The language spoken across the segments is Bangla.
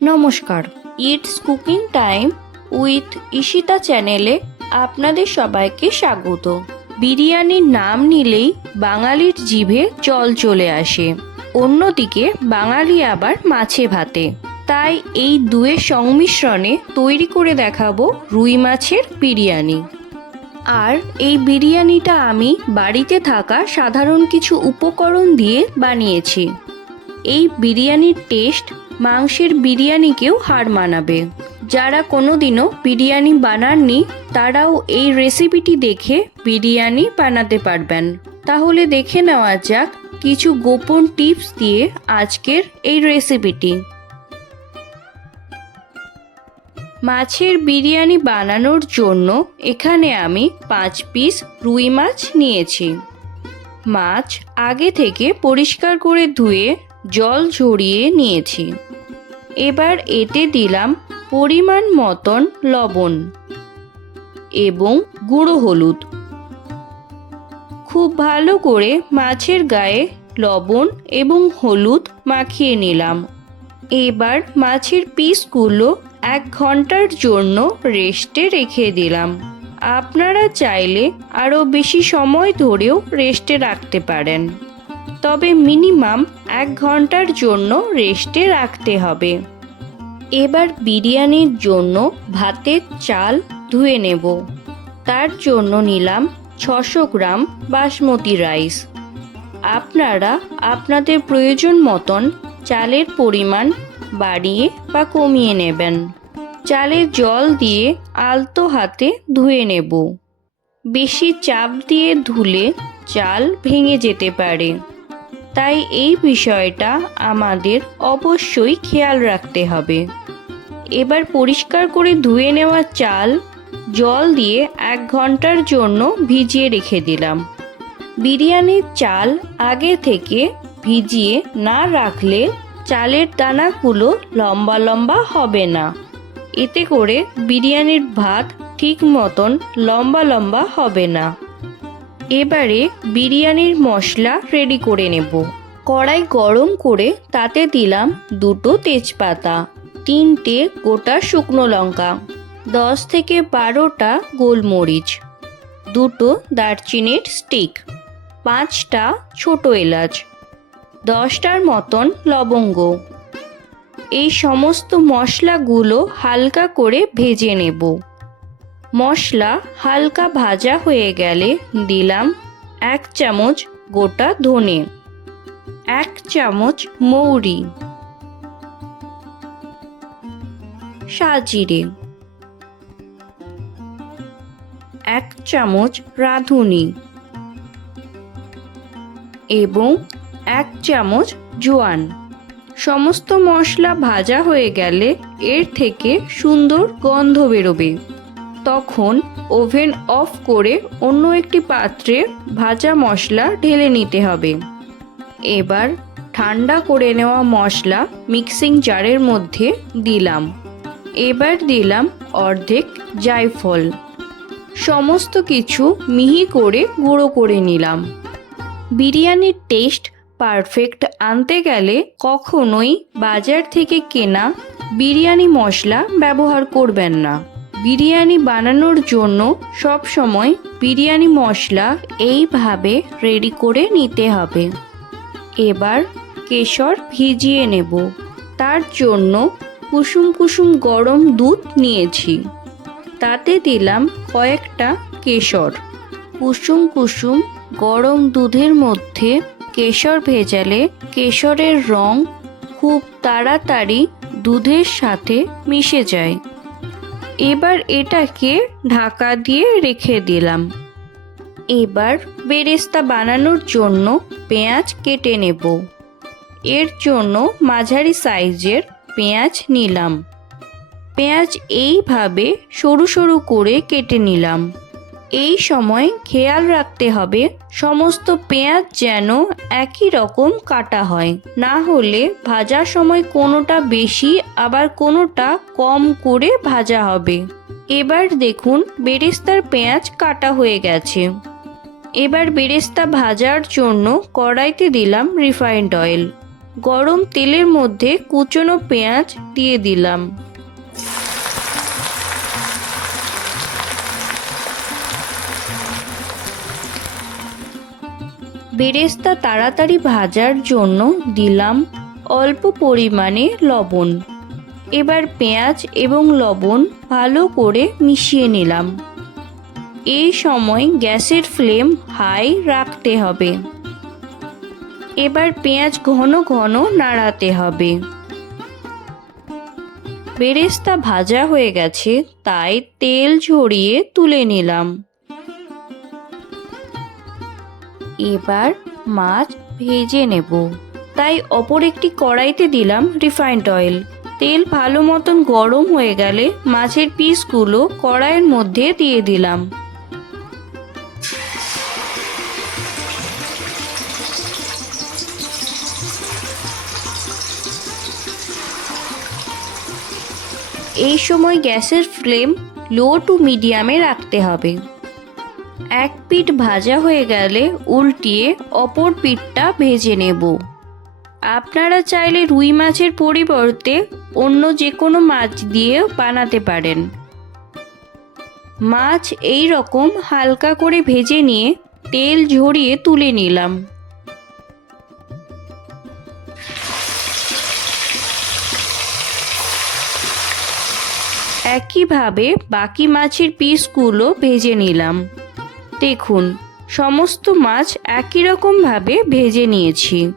নমস্কার। It's cooking time with Ishita চ্যানেলে আপনাদের সবাইকে স্বাগত। বিরিয়ানির নাম নিলেই বাঙালির জিভে জল চলে আসে। অন্যদিকে বাঙালি আবার মাছে ভাতে। তাই এই দুয়ের সংমিশ্রণে তৈরি করে দেখাবো রুই মাছের বিরিয়ানি। আর এই বিরিয়ানিটা আমি বাড়িতে থাকা সাধারণ কিছু উপকরণ দিয়ে বানিয়েছি। এই বিরিয়ানির টেস্ট মাংসের বিরিয়ানিকেও হার মানাবে। যারা কোনোদিনও বিরিয়ানি বানাননি, তারাও এই রেসিপিটি দেখে বিরিয়ানি বানাতে পারবেন। তাহলে দেখে নেওয়া যাক কিছু গোপন টিপস দিয়ে আজকের এই রেসিপিটি। মাছের বিরিয়ানি বানানোর জন্য এখানে আমি পাঁচ পিস রুই মাছ নিয়েছি। মাছ আগে থেকে পরিষ্কার করে ধুয়ে জল ঝরিয়ে নিয়েছি। এবার এতে দিলাম পরিমাণ মতন লবণ এবং গুঁড়ো হলুদ। খুব ভালো করে মাছের গায়ে লবণ এবং হলুদ মাখিয়ে নিলাম। এবার মাছের পিসগুলো এক ঘণ্টার জন্য রেস্টে রেখে দিলাম। আপনারা চাইলে আরও বেশি সময় ধরেও রেস্টে রাখতে পারেন। তবে মিনিমাম এক ঘণ্টার জন্য রেস্টে রাখতে হবে। এবার বিরিয়ানির জন্য ভাতের চাল ধুয়ে নেব। তার জন্য নিলাম ছশো গ্রাম বাসমতি রাইস। আপনারা আপনাদের প্রয়োজন মতন চালের পরিমাণ বাড়িয়ে বা কমিয়ে নেবেন। চালে জল দিয়ে আলতো হাতে ধুয়ে নেব। বেশি চাপ দিয়ে ধুলে চাল ভেঙে যেতে পারে। তাই এই বিষয়টা আমাদের অবশ্যই খেয়াল রাখতে হবে। এবার পরিষ্কার করে ধুয়ে নেওয়া চাল, জল দিয়ে এক ঘণ্টার জন্য ভিজিয়ে রেখে দিলাম। বিরিয়ানির চাল আগে থেকে ভিজিয়ে না রাখলে চালের দানাগুলো লম্বা লম্বা হবে না। এতে করে বিরিয়ানির ভাত ঠিক মতন লম্বা লম্বা হবে না। এবারে বিরিয়ানির মশলা রেডি করে নেব। কড়াই গরম করে তাতে দিলাম দুটো তেজপাতা, তিনটে গোটা শুকনো লঙ্কা, দশ থেকে বারোটা গোলমরিচ, দুটো দারচিনির স্টিক পাঁচটা ছোট এলাচ, দশটার মতন লবঙ্গ। এই সমস্ত মশলাগুলো হালকা করে ভেজে নেব। মশলা হালকা ভাজা হয়ে গেলে দিলাম এক চামচ গোটা ধনে, এক চামচ মৌরি সাজিরে এক চামচ রাঁধুনি এবং এক চামচ জোয়ান। সমস্ত মশলা ভাজা হয়ে গেলে এর থেকে সুন্দর গন্ধ বেরোবে। তখন ওভেন অফ করে অন্য একটি পাত্রে ভাজা মশলা ঢেলে নিতে হবে। এবার ঠান্ডা করে নেওয়া মশলা মিক্সিং জারের মধ্যে দিলাম। এবার দিলাম অর্ধেক জায়ফল। সমস্ত কিছু মিহি করে গুঁড়ো করে নিলাম। বিরিয়ানির টেস্ট পারফেক্ট আনতে গেলে কখনোই বাজার থেকে কেনা বিরিয়ানি মশলা ব্যবহার করবেন না। বিরিয়ানি বানানোর জন্য সব সময় বিরিয়ানি মশলা এইভাবে রেডি করে নিতে হবে। এবার কেশর ভিজিয়ে নেব। তার জন্য কুসুম কুসুম গরম দুধ নিয়েছি। তাতে দিলাম কয়েকটা কেশর। কুসুম কুসুম গরম দুধের মধ্যে কেশর ভেজালে কেশরের রং খুব তাড়াতাড়ি দুধের সাথে মিশে যায়। এবার এটাকে ঢাকা দিয়ে রেখে দিলাম। এবার বেরেস্তা বানানোর জন্য পেঁয়াজ কেটে নেব। এর জন্য মাঝারি সাইজের পেঁয়াজ নিলাম। পেঁয়াজ এইভাবে সরু সরু করে কেটে নিলাম। এই সময় খেয়াল রাখতে হবে, সমস্ত পেঁয়াজ যেন একই রকম কাটা হয়। না হলে ভাজার সময় কোনোটা বেশি, আবার কোনোটা কম করে ভাজা হবে। এবার দেখুন, বেরেস্তার পেঁয়াজ কাটা হয়ে গেছে। এবার বেরেস্তা ভাজার জন্য কড়াইতে দিলাম রিফাইন্ড অয়েল। গরম তেলের মধ্যে কুচনো পেঁয়াজ দিয়ে দিলাম। বেরেস্তা তাড়াতাড়ি ভাজার জন্য দিলাম অল্প পরিমাণে লবণ। এবার পেঁয়াজ এবং লবণ ভালো করে মিশিয়ে নিলাম। এই সময় গ্যাসের ফ্লেম হাই রাখতে হবে। এবার পেঁয়াজ ঘন ঘন নাড়াতে হবে। বেরেস্তা ভাজা হয়ে গেছে, তাই তেল ঝরিয়ে তুলে নিলাম। এবার মাছ ভেজে নেব। তাই অপর একটি কড়াইতে দিলাম রিফাইন্ড অয়েল তেল ভালো মতন গরম হয়ে গেলে মাছের পিসগুলো কড়াইয়ের মধ্যে দিয়ে দিলাম। এই সময় গ্যাসের ফ্লেম লো টু মিডিয়ামে রাখতে হবে। এক পিঠ ভাজা হয়ে গেলে উল্টিয়ে অপর পিঠটা ভেজে নেব। আপনারা চাইলে রুই মাছের পরিবর্তে অন্য যে কোনো মাছ দিয়েও বানাতে পারেন। মাছ এই রকম হালকা করে ভেজে নিয়ে তেল ঝরিয়ে তুলে নিলাম। একইভাবে বাকি মাছের পিসগুলো ভেজে নিলাম। দেখুন, সমস্ত মাছ একই রকমভাবে ভেজে নিয়েছি।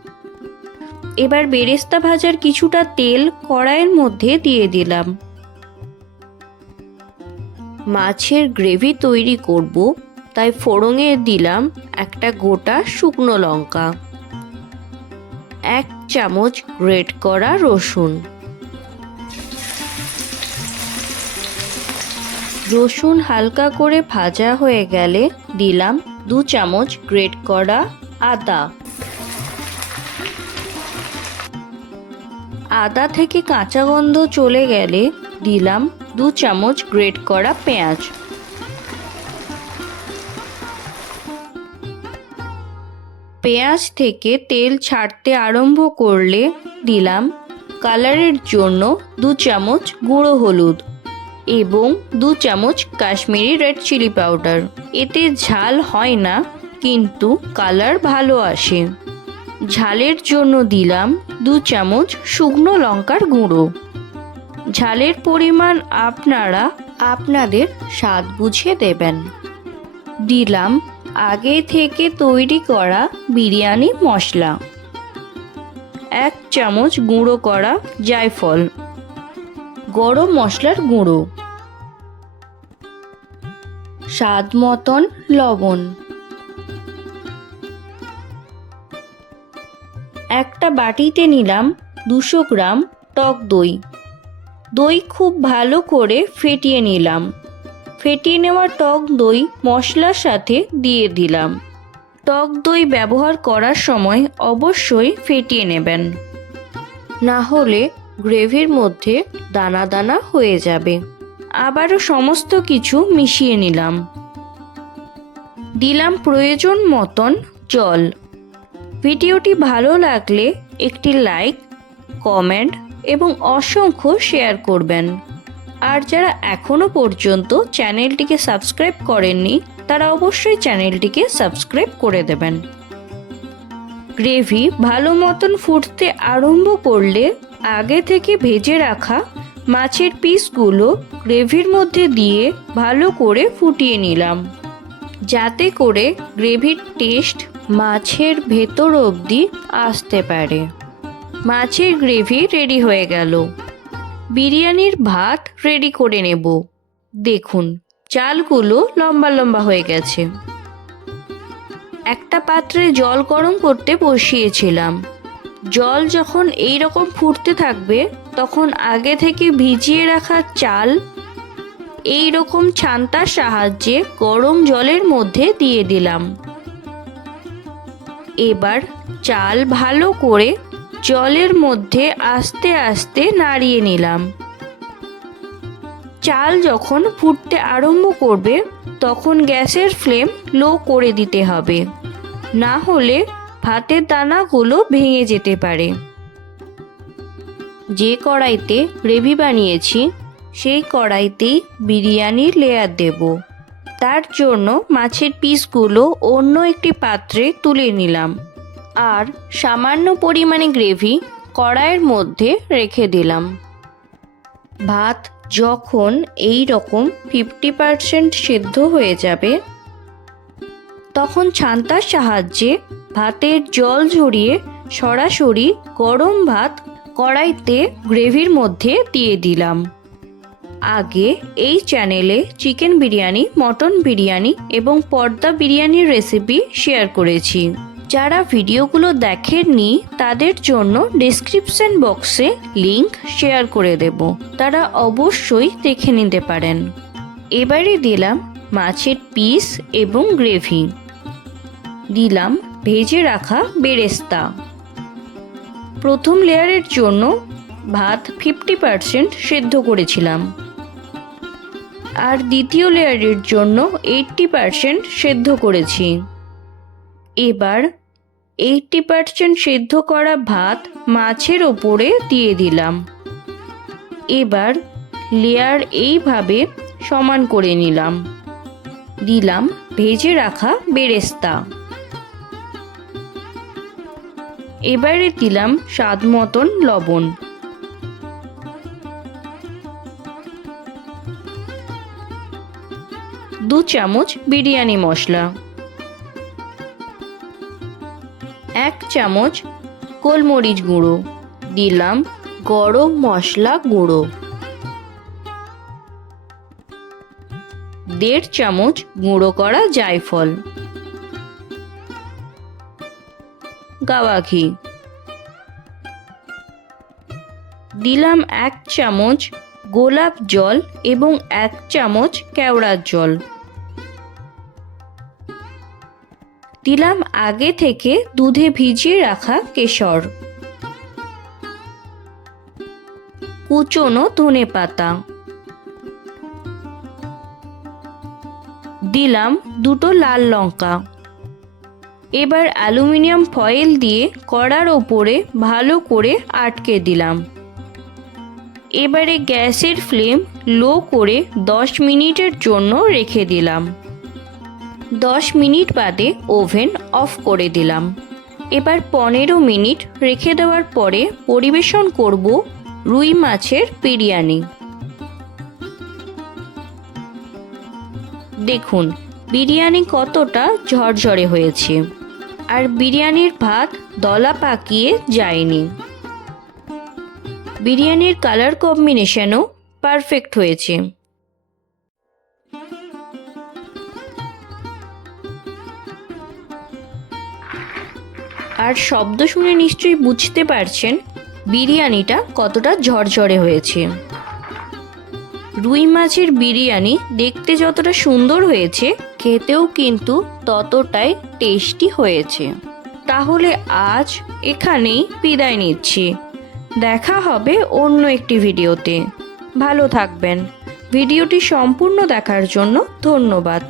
এবার বেরেস্তা ভাজার কিছুটা তেল কড়াইয়ের মধ্যে দিয়ে দিলাম। মাছের গ্রেভি তৈরি করব, তাই ফোড়ঙে দিলাম একটা গোটা শুকনো লঙ্কা। এক চামচ গ্রেট করা রসুন। রসুন হালকা করে ভাজা হয়ে গেলে দিলাম দু চামচ গ্রেট করা আদা। আদা থেকে কাঁচা গন্ধ চলে গেলে দিলাম দু চামচ গ্রেট করা পেঁয়াজ। পেঁয়াজ থেকে তেল ছাড়তে আরম্ভ করলে দিলাম কালারের জন্য দু চামচ গুঁড়ো হলুদ। এবং দু চামচ কাশ্মীরি রেড চিলি পাউডার। এতে ঝাল হয় না, কিন্তু কালার ভালো আসে। ঝালের জন্য দিলাম দু চামচ শুকনো লঙ্কার গুঁড়ো। ঝালের পরিমাণ আপনারা আপনাদের স্বাদ বুঝে দেবেন। দিলাম আগে থেকে তৈরি করা বিরিয়ানি মশলা। এক চামচ গুঁড়ো করা জায়ফল। গরম মশলার গুঁড়ো। স্বাদ মতন লবণ। একটা বাটিতে নিলাম দুশো গ্রাম টক দই। দই খুব ভালো করে ফেটিয়ে নিলাম। ফেটিয়ে নেওয়া টক দই মশলার সাথে দিয়ে দিলাম। টক দই ব্যবহার করার সময় অবশ্যই ফেটিয়ে নেবেন। না হলে গ্রেভির মধ্যে দানা দানা হয়ে যাবে। আবারও সমস্ত কিছু মিশিয়ে নিলাম। দিলাম প্রয়োজন মতন জল। ভিডিওটি ভালো লাগলে একটি লাইক, কমেন্ট এবং অসংখ্য শেয়ার করবেন। আর যারা এখনও পর্যন্ত চ্যানেলটিকে সাবস্ক্রাইব করেননি, তারা অবশ্যই চ্যানেলটিকে সাবস্ক্রাইব করে দেবেন। গ্রেভি ভালো মতন ফুটতে আরম্ভ করলে আগে থেকে ভেজে রাখা মাছের পিসগুলো গ্রেভির মধ্যে দিয়ে ভালো করে ফুটিয়ে নিলাম। যাতে করে গ্রেভির টেস্ট মাছের ভেতর অবধি আসতে পারে। মাছের গ্রেভি রেডি হয়ে গেল। বিরিয়ানির ভাত রেডি করে নেব। দেখুন, চালগুলো লম্বা লম্বা হয়ে গেছে। একটা পাত্রে জল গরম করতে বসিয়েছিলাম। জল যখন এই রকম ফুটতে থাকবে তখন আগে থেকে ভিজিয়ে রাখা চাল এই রকম ছান্তার সাহায্যে গরম জলের মধ্যে দিয়ে দিলাম। এবার চাল ভালো করে জলের মধ্যে আস্তে আস্তে নাড়িয়ে নিলাম। চাল যখন ফুটতে আরম্ভ করবে, তখন গ্যাসের ফ্লেম লো করে দিতে হবে। না হলে ভাতের দানাগুলো ভেঙে যেতে পারে। যে কড়াইতে গ্রেভি বানিয়েছি, সেই কড়াইতেই বিরিয়ানির লেয়ার দেব। তার জন্য মাছের পিসগুলো অন্য একটি পাত্রে তুলে নিলাম। আর সামান্য পরিমাণে গ্রেভি কড়াইয়ের মধ্যে রেখে দিলাম। ভাত যখন এই রকম ফিফটি পারসেন্ট সেদ্ধ হয়ে যাবে, তখন ছান্তার সাহায্যে ভাতের জল ঝরিয়ে সরাসরি গরম ভাত কড়াইতে গ্রেভির মধ্যে দিয়ে দিলাম। আগে এই চ্যানেলে চিকেন বিরিয়ানি, মটন বিরিয়ানি এবং পর্দা বিরিয়ানির রেসিপি শেয়ার করেছি। যারা ভিডিওগুলো দেখেননি, তাদের জন্য ডিসক্রিপশন বক্সে লিংক শেয়ার করে দেব। তারা অবশ্যই দেখে নিতে পারেন। এবারে দিলাম মাছের পিস এবং গ্রেভি। দিলাম ভেজে রাখা বেরেস্তা। প্রথম লেয়ারের জন্য ভাত ফিফটি পারসেন্ট সেদ্ধ করেছিলাম। আর দ্বিতীয় লেয়ারের জন্য এইটটি পারসেন্ট সেদ্ধ করেছি। এবার এইটটি পারসেন্ট সেদ্ধ করা ভাত মাছের ওপরে দিয়ে দিলাম। এবার লেয়ার এইভাবে সমান করে নিলাম। দিলাম ভেজে রাখা বেরেস্তা। এবারে দিলাম স্বাদ মতন লবণ। দু চামচ বিরিয়ানি মশলা। এক চামচ গোলমরিচ গুঁড়ো। দিলাম গরম মশলা গুঁড়ো। দেড় চামচ গুঁড়ো করা জায়ফল। গাওয়া ঘি দিলাম এক চামচ গোলাপ জল এবং এক চামচ কেওড়ার জল। দিলাম আগে থেকে দুধে ভিজিয়ে রাখা কেশর। কুচনো ধনে পাতা। দিলাম দুটো লাল লঙ্কা। এবার অ্যালুমিনিয়াম ফয়েল দিয়ে কড়ার ওপরে ভালো করে আটকে দিলাম। এবারে গ্যাসের ফ্লেম লো করে দশ মিনিটের জন্য রেখে দিলাম। দশ মিনিট বাদে ওভেন অফ করে দিলাম। এবার পনেরো মিনিট রেখে দেওয়ার পরে পরিবেশন করব রুই মাছের বিরিয়ানি। দেখুন, বিরিয়ানি কতটা ঝরঝরে হয়েছে। আর বিরিয়ানির ভাত দলা পাকিয়ে যায়নি। বিরিয়ানির কালার কম্বিনেশনও পারফেক্ট হয়েছে। আর শব্দ শুনে নিশ্চয়ই বুঝতে পারছেন বিরিয়ানিটা কতটা ঝরঝরে হয়েছে। রুই মাছের বিরিয়ানি দেখতে যতটা সুন্দর হয়েছে খেতেও কিন্তু ততটাই টেস্টি হয়েছে। তাহলে আজ এখানেই বিদায় নিচ্ছি। দেখা হবে অন্য একটি ভিডিওতে। ভালো থাকবেন। ভিডিওটি সম্পূর্ণ দেখার জন্য ধন্যবাদ।